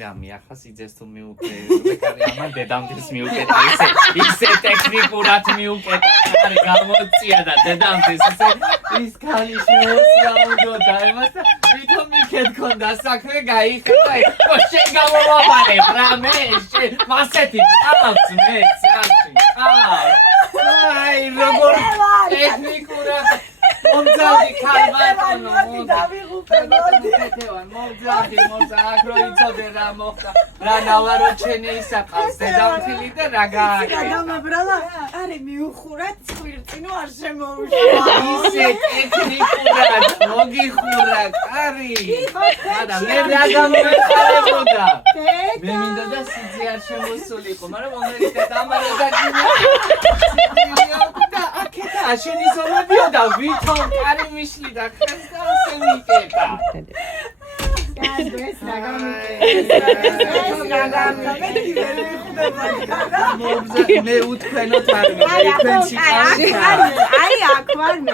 რამე ახლა სიძეს თუ მიუკეტე ამან დედამთის მიუკეტა ისე ტექნიკურად მიუკეტა ხარი გამოწია და დედამთის ისე ის ქალი შეუსწავლდა იმას და ვითომ იქეთ ქონდა საქმე გაიხდა შენ გამოვაბარებ რამე მასეთი წავს მე წავში აი როგორ ტექნიკურად მომძალდი ქალბატონო მომძალდი აქრო იცოდე რა მოხდა რა ნავარო ჩენი ისაყავს დედამთილი და რა გააკეთა გადამებრალა არი მიუხურა ცხვირწინო არ შემოუშვა ისე ტექნიკურად მოგიხურა კარი და მე რა გამომეხარებოდა მე მინდა და სიძე არ შემოსულიყო მაგრამ მომერი დედამარო დაგინია და აქეთა შენი ზომებიოდა ვითომ კარი მიშლი და ხეს და ასე მიკეტა ეს მე უთქვენოთ არ მე თქვენ სიყავით აი აქ ვარ მე